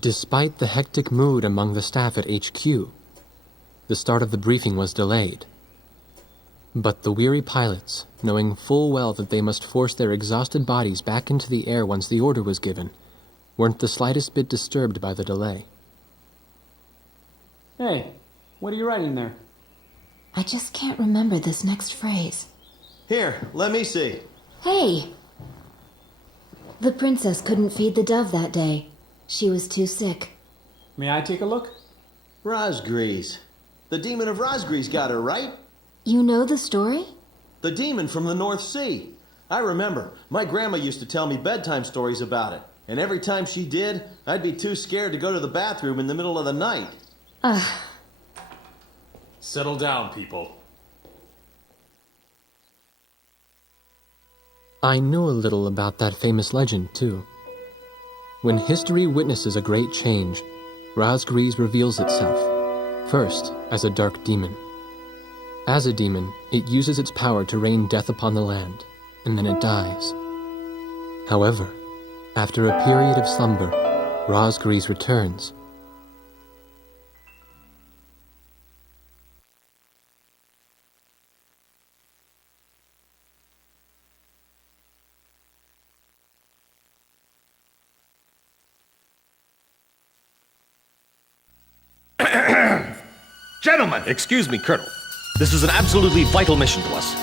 Despite the hectic mood among the staff at HQ, the start of the briefing was delayed. But the weary pilots, knowing full well that they must force their exhausted bodies back into the air once the order was given, weren't the slightest bit disturbed by the delay. Hey, what are you writing there? I just can't remember this next phrase. Here, let me see. Hey! The princess couldn't feed the dove that day. She was too sick. May I take a look? Razgriz. The demon of Razgriz got her, right? You know the story? The demon from the North Sea. I remember. My grandma used to tell me bedtime stories about it. And every time she did, I'd be too scared to go to the bathroom in the middle of the night. Settle down, people. I knew a little about that famous legend, too. When history witnesses a great change, Razgriz reveals itself, first as a dark demon. As a demon, it uses its power to rain death upon the land, and then it dies. However, after a period of slumber, Razgriz returns. Gentlemen! Excuse me, Colonel. This is an absolutely vital mission to us.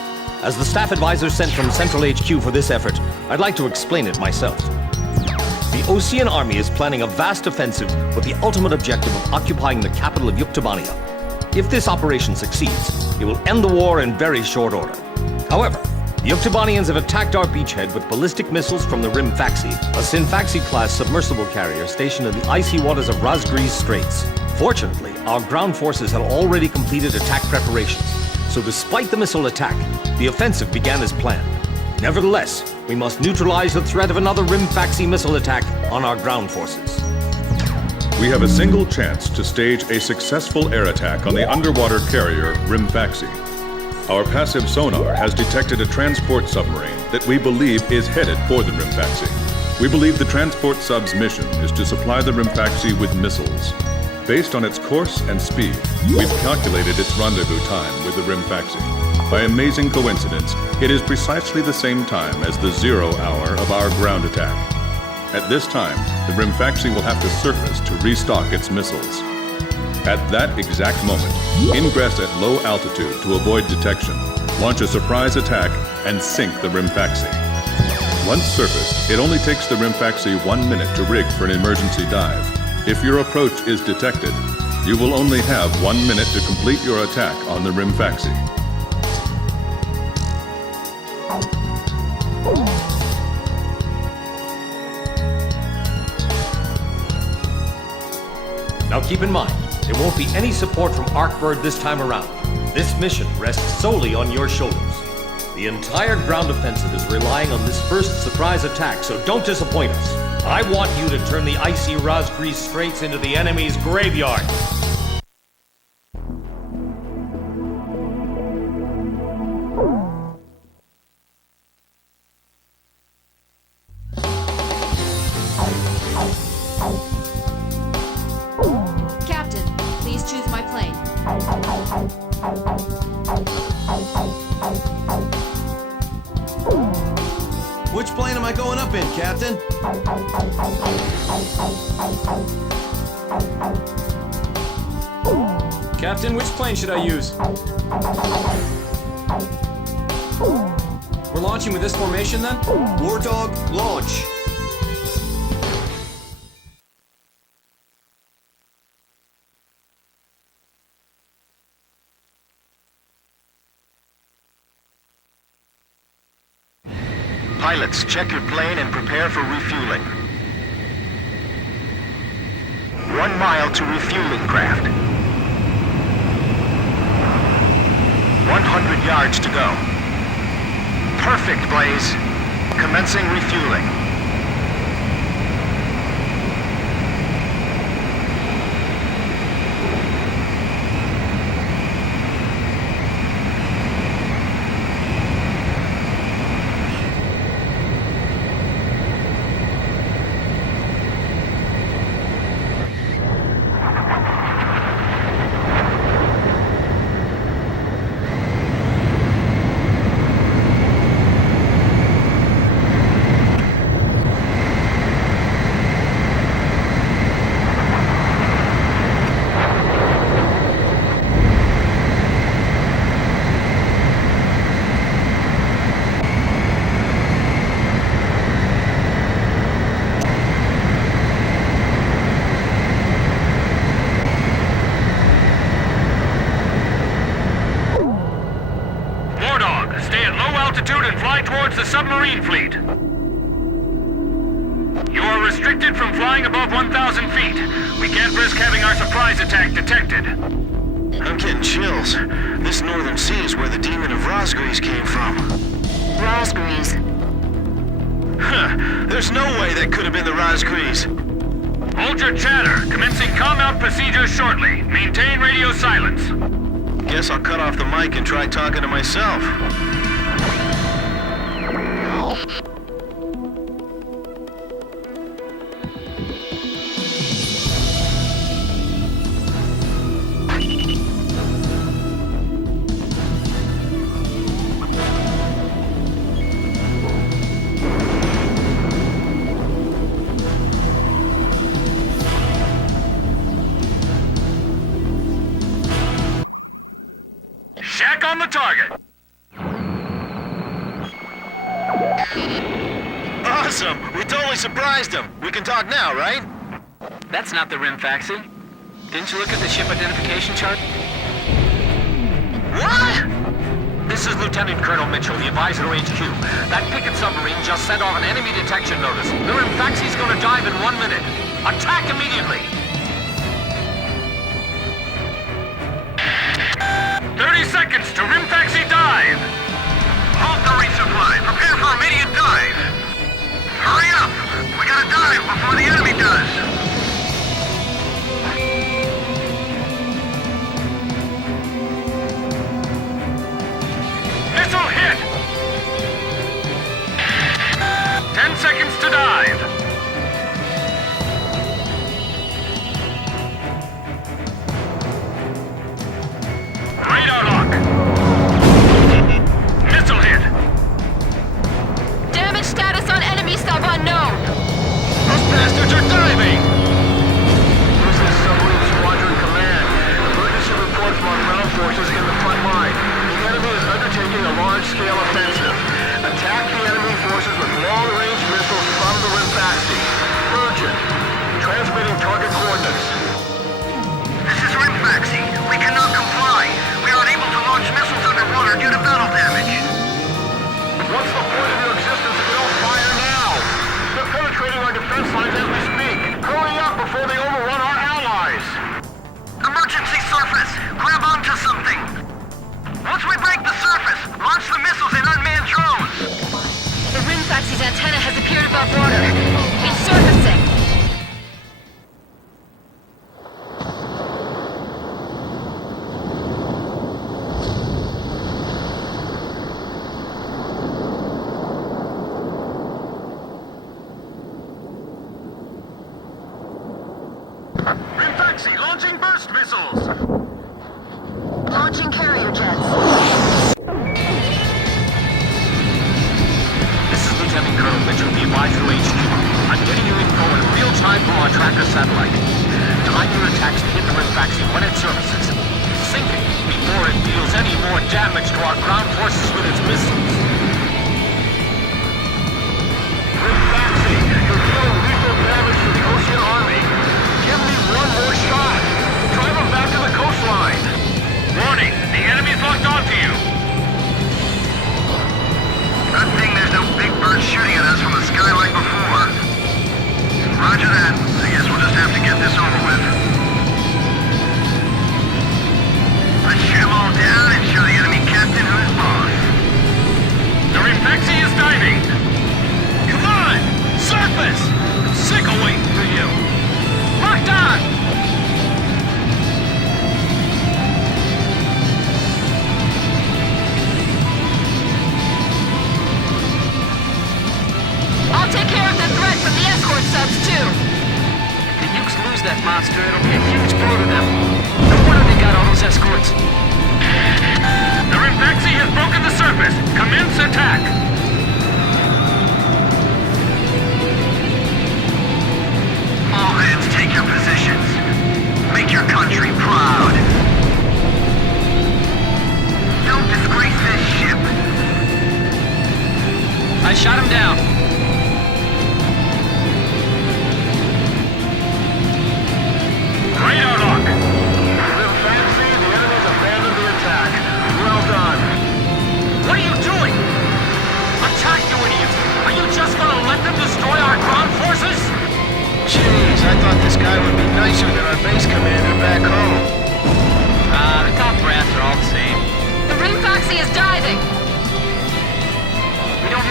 As the staff advisor sent from Central HQ for this effort, I'd like to explain it myself. The Osean Army is planning a vast offensive with the ultimate objective of occupying the capital of Yuktobania. If this operation succeeds, it will end the war in very short order. However, the Yuktobanians have attacked our beachhead with ballistic missiles from the Rimfaxi, a Sinfaxi-class submersible carrier stationed in the icy waters of Razgriz Straits. Fortunately, our ground forces had already completed attack preparations, so despite the missile attack, the offensive began as planned. Nevertheless, we must neutralize the threat of another Rimfaxi missile attack on our ground forces. We have a single chance to stage a successful air attack on the underwater carrier Rimfaxi. Our passive sonar has detected a transport submarine that we believe is headed for the Rimfaxi. We believe the transport sub's mission is to supply the Rimfaxi with missiles. Based on its course and speed, we've calculated its rendezvous time with the Rimfaxi. By amazing coincidence, it is precisely the same time as the 0 hour of our ground attack. At this time, the Rimfaxi will have to surface to restock its missiles. At that exact moment, ingress at low altitude to avoid detection, launch a surprise attack, and sink the Rimfaxi. Once surfaced, it only takes the Rimfaxi 1 minute to rig for an emergency dive. If your approach is detected, you will only have 1 minute to complete your attack on the Rimfaxi. Now keep in mind, there won't be any support from Arkbird this time around. This mission rests solely on your shoulders. The entire ground offensive is relying on this first surprise attack, so don't disappoint us. I want you to turn the icy Razgriz Straits into the enemy's graveyard. Captain, please choose my plane. Which plane am I going up in, Captain? Captain, which plane should I use? We're launching with this formation then? War Dog, launch! Pilots, check your plane and prepare for refueling. 1 mile to refueling craft. 100 yards to go. Perfect, Blaze. Commencing refueling. altitude and fly towards the submarine fleet. You are restricted from flying above 1,000 feet. We can't risk having our surprise attack detected. I'm getting chills. This northern sea is where the demon of Razgriz came from. Razgriz. Huh. There's no way that could have been the Razgriz. Hold your chatter. Commencing comm-out procedures shortly. Maintain radio silence. Guess I'll cut off the mic and try talking to myself. Shack on the target. Awesome! We totally surprised him. We can talk now, right? That's not the Rimfaxi. Didn't you look at the ship identification chart? What? This is Lieutenant Colonel Mitchell, the advisor HQ. That picket submarine just sent off an enemy detection notice. The Rimfaxi's gonna dive in 1 minute. Attack immediately! 30 seconds to Rimfaxi dive! Halt the resupply. Prepare for immediate dive. Hurry up! We gotta dive before the enemy does. Missile hit! 10 seconds to dive. Radar lock. Missile hit. Damage status on enemy sub unknown. Those bastards are diving! This is Submarine Squadron Command. Emergency report from our ground forces in the front line. The enemy is undertaking a large-scale offensive. Attack the enemy forces with long-range missiles from the Rimfaxi. Urgent. Transmitting target coordinates. This is Rimfaxi. We cannot comply. We are unable to launch missiles underwater due to battle damage. What's the point of your existence if you don't fire now? They're penetrating our defense lines as we speak. Hurry up before they overrun our allies. Emergency surface. Grab onto something. Once we break the surface, launch the missiles in unmanned drones. The Rimfaxi's antenna has appeared above water. It's surfacing. Rimfaxi launching burst missiles. Launching carrier jets. This is Lieutenant Colonel Mitchell, the advisor HQ. I'm getting you info in real time from our tracker satellite. Time your attacks to hit the Rimfaxi when it surfaces. Sink it before it deals any more damage to our ground forces with its missiles. Rimfaxi, you're dealing lethal damage to the Ocean Army. Give me one more shot. Drive them back to the coastline. Warning, the enemy's locked onto you. Good thing there's no big bird shooting at us from the sky like before. Roger that. I guess we'll just have to get this over with. Let's shoot them all down and show the enemy captain who's boss. The Rimfaxi is diving. Come on! Surface! I'm sick of waiting for you. Locked on! I'll take care of the threat from the escort subs, too. If the Nukes lose that monster, it'll be a huge blow to them. No wonder they got all those escorts. The Rimfaxi has broken the surface. Commence attack. All hands, take your positions.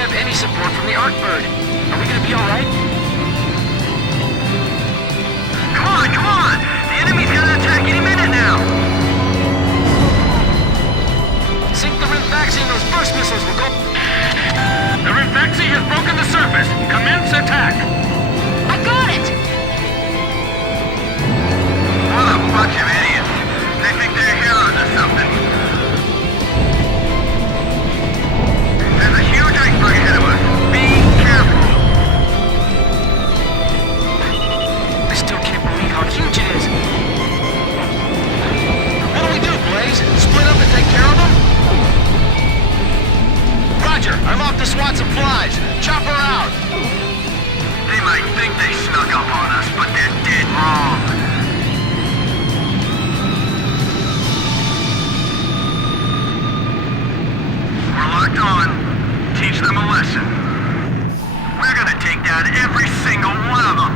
have any support from the Arc Bird. Are we gonna be alright? Come on, come on! The enemy's gonna attack any minute now! Sink the Rinfaxi and those burst missiles will go... The Rinfaxi has broken the surface. Commence attack! I got it! What a bunch of idiots. They think they're heroes or something. There's a huge iceberg ahead of us. Be careful. I still can't believe how huge it is. What do we do, Blaze? Split up and take care of them? Roger, I'm off to swat some flies. Chop her out. They might think they snuck up on us, but they're dead wrong. We're locked on. Teach them a lesson. We're gonna take down every single one of them.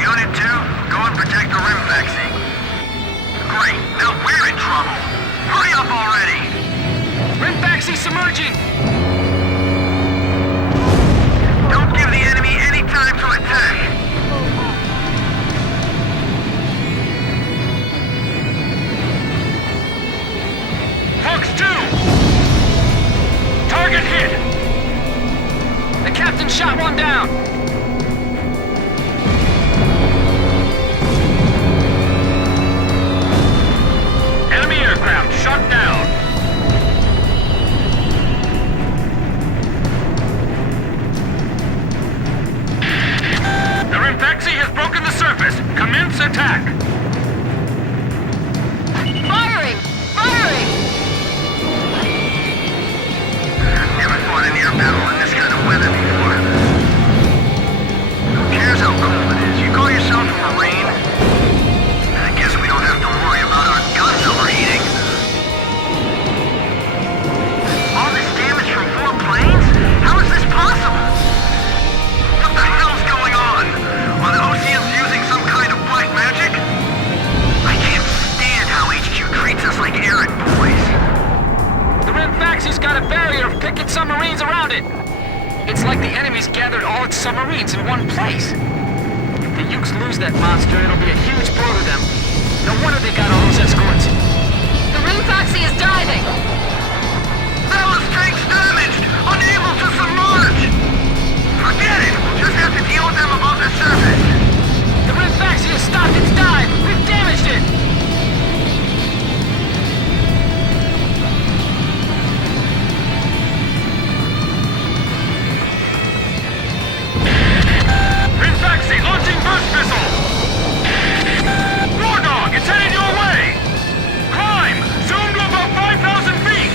Unit 2, go and protect the Rinfaxi. Great, now we're in trouble. Hurry up already! Rinfaxi submerging! Don't give the enemy any time to attack. Fox 2! Target hit! The captain shot one down! Enemy aircraft shot down. The Rinfaxi has broken the surface. Commence attack. Firing! Firing! Never fought an air battle in this kind of weather before. Who cares how cold it is? You call yourself a Marine? I guess we don't have to worry about our guns overheating. All this damage from 4 planes? How is this possible? What the hell's going on? Are the Oceans using some kind of black magic? I can't stand how HQ treats us like errand boys. The Rinfaxi's got a barrier of picket submarines around it. It's like the enemy's gathered all its submarines in one place. If the Ukes lose that monster, it'll be a huge blow to them. No wonder they got all those escorts. The Rinfaxi is diving! Balustrade's damaged! Unable to submerge! Forget it! We'll just have to deal with them above the surface. The Rinfaxi has stopped its dive! We've damaged it! Rinfaxi launching burst missile! War Dog, it's heading your way! Climb! Zoom to about 5,000 feet!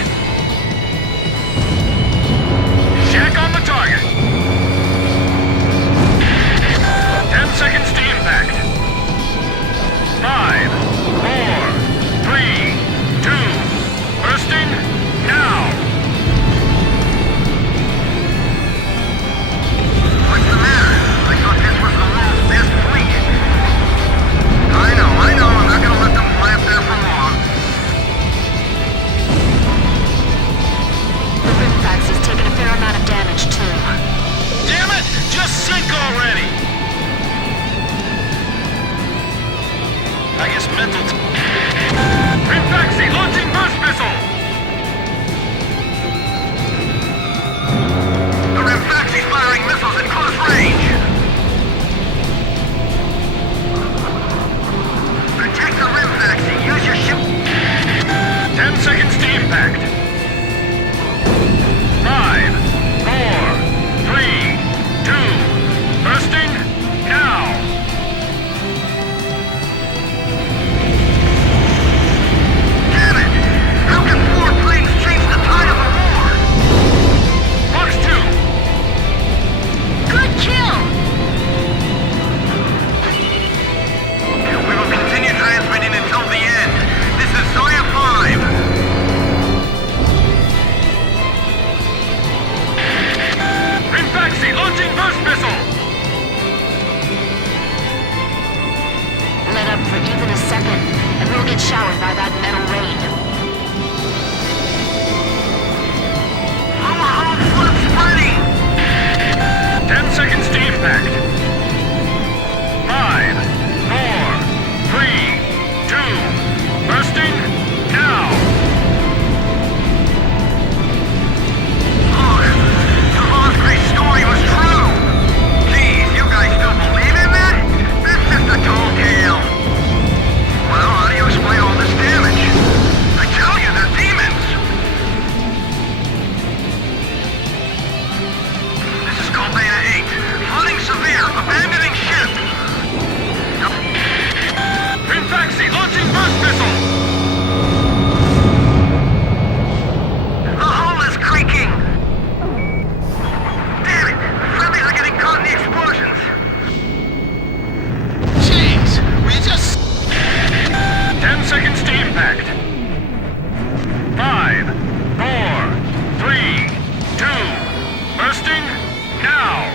Now!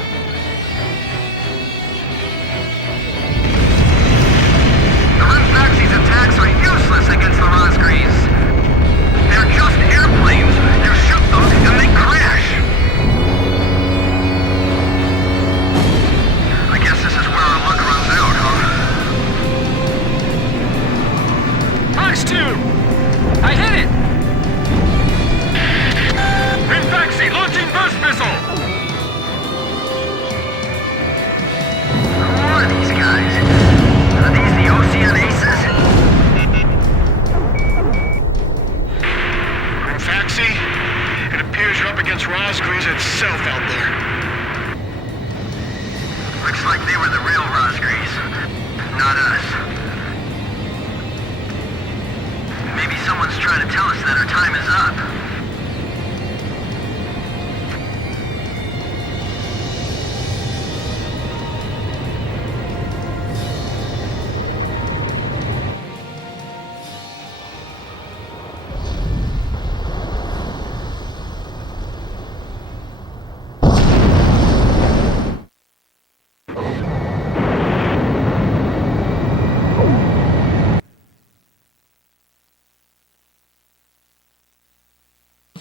The Rimfaxi's attacks are useless against the Razgriz. They're just airplanes. You shoot them and they crash. I guess this is where our luck runs out, huh? Fox 2! I hit it! Rimfaxi launching burst missile! Who are these guys? Are these the Ocean Aces? Rimfaxi? It appears you're up against Razgriz itself out there. Looks like they were the real Razgriz, not us. Maybe someone's trying to tell us that our time is up.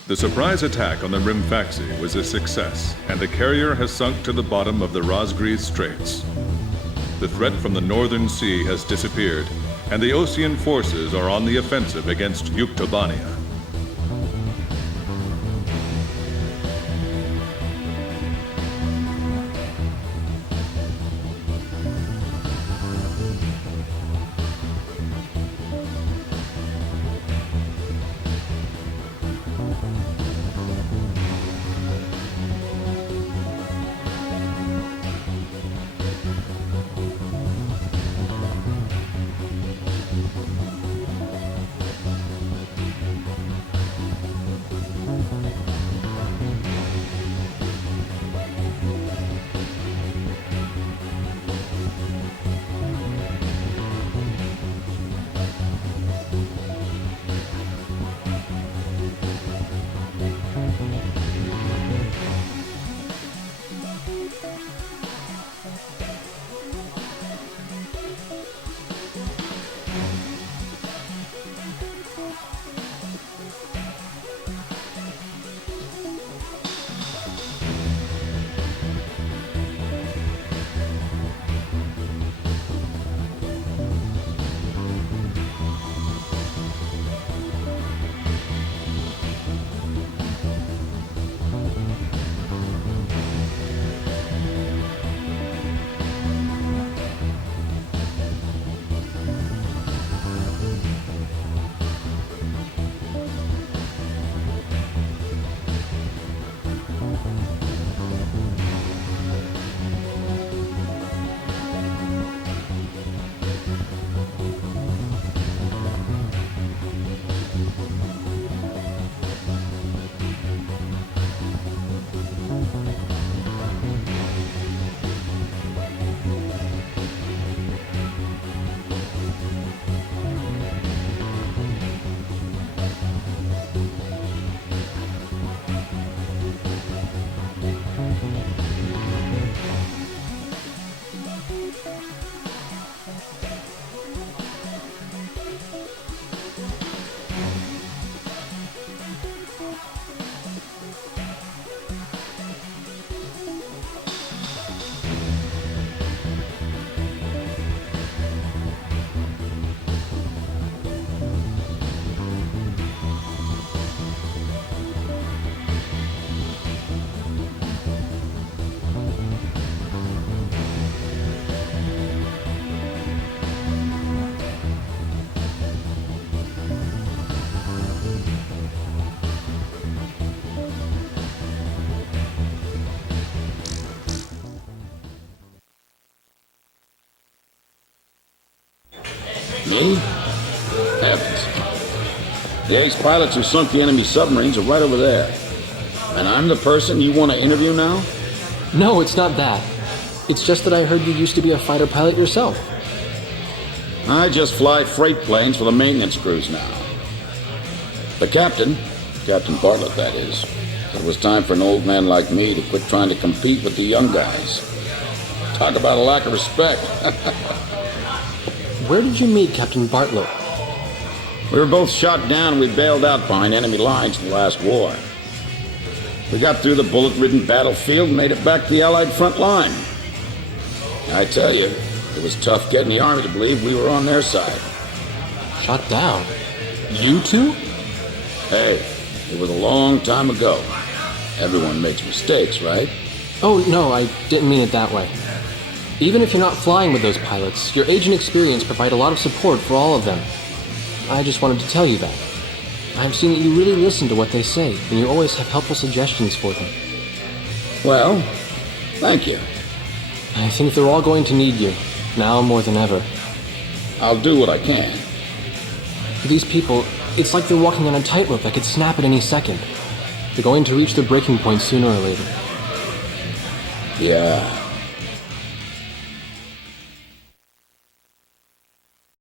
The surprise attack on the Rimfaxi was a success, and the carrier has sunk to the bottom of the Razgriz Straits. The threat from the northern sea has disappeared, and the Ocean forces are on the offensive against Yuktobania. Me? Heavens. The ace pilots who sunk the enemy submarines are right over there. And I'm the person you want to interview now? No, it's not that. It's just that I heard you used to be a fighter pilot yourself. I just fly freight planes for the maintenance crews now. The captain, Captain Bartlett that is It was time for an old man like me to quit trying to compete with the young guys. Talk about a lack of respect. Where did you meet Captain Bartlett? We were both shot down and we bailed out behind enemy lines in the last war. We got through the bullet-ridden battlefield and made it back to the Allied front line. I tell you, it was tough getting the Army to believe we were on their side. Shot down? You two? Hey, it was a long time ago. Everyone makes mistakes, right? Oh, no, I didn't mean it that way. Even if you're not flying with those pilots, your age and experience provide a lot of support for all of them. I just wanted to tell you that. I've seen that you really listen to what they say, and you always have helpful suggestions for them. Well, thank you. I think they're all going to need you, now more than ever. I'll do what I can. These people, it's like they're walking on a tightrope that could snap at any second. They're going to reach their breaking point sooner or later. Yeah.